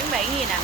bánh Mỹ gì nè.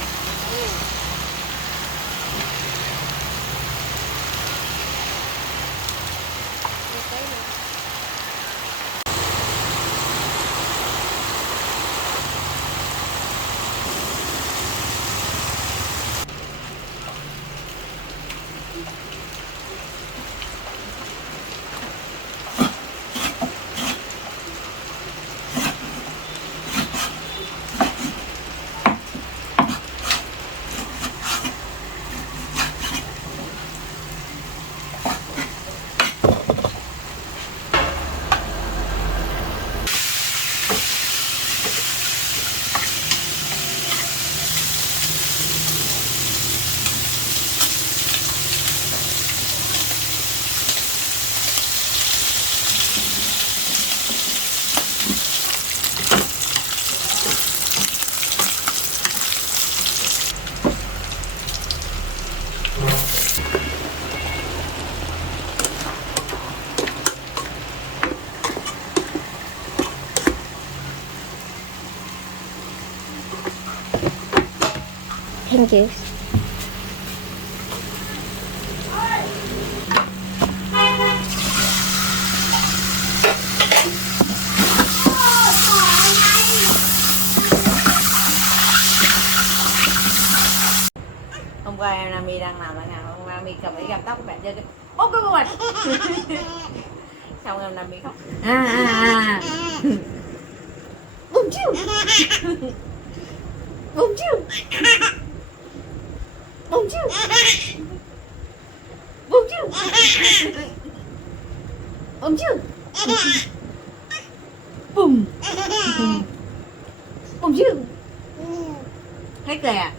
Thank you. Hôm qua em Nami đang làm lại nào, hôm Nami cầm cái gam tóc các bạn chơi cái ốp cái mặt. Xong em Nami khóc. Bùm chiu. Bùm chiu. Bùm chiu. Bùm chiu. Bùm chiu. Bùm. Bùm chiu. Hết rồi à?